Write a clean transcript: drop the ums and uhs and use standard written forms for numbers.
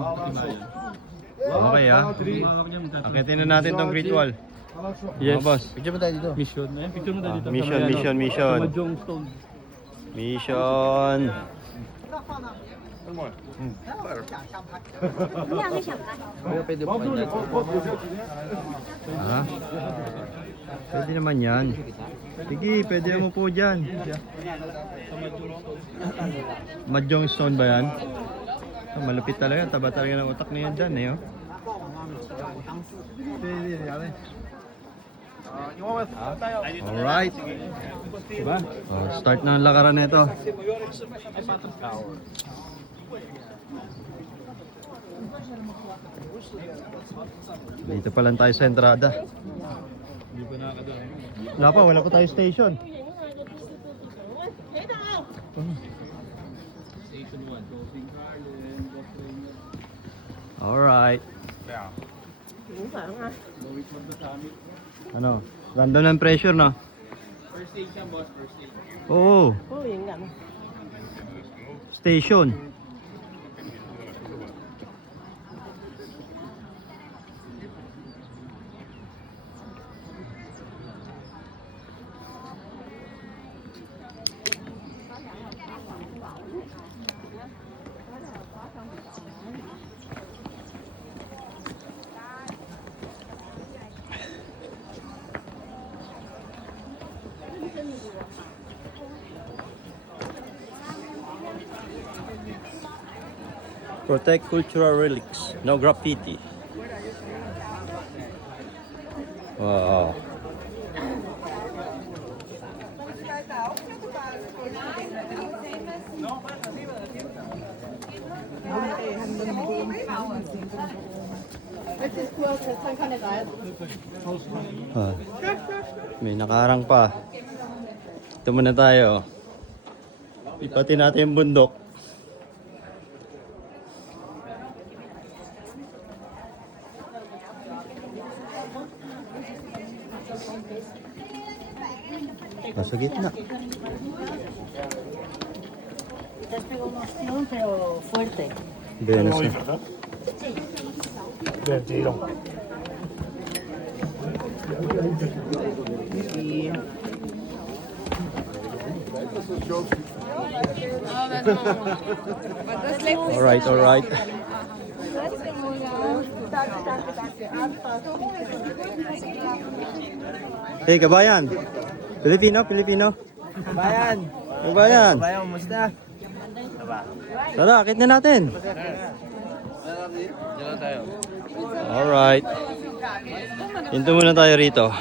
Okay akitin na natin tong Great Wall. Yes. Boss. Picture mo tayo dito. Mission. Ayan, picture mo tayo dito. Mission. Mahjong stone. Mission. 你还没想开。 Pwede po kayo dyan. Ha? Pwede naman yan. Sige, pwede naman po dyan. Mahjong stone ba yan? Malupit talaga. Taba talaga ng utak na yan dyan eh. Oh. Alright. Diba? Start na ang lakaran na ito. Dito pa lang tayo sa entrada. Hindi pa nakakadaan. Wala pa tayo station. Station 1. Closing Garland. Alright. Lowit mo sa amin. Ano? Random ng pressure, no? First station, boss. First station. Oo. Station. Protect cultural relics. No graffiti. Wow. Ah, may nakaharang pa. Ito muna tayo. Ipatin natin yung bundok. Nasa gitna. Pero fuerte. Venus na. Alright. Hey, kabayan. Pilipino. Bayan! Kabayan. Bayan, kumusta? Tara, akit na natin. Diyan tayo. Alright. Hinto muna tayo rito.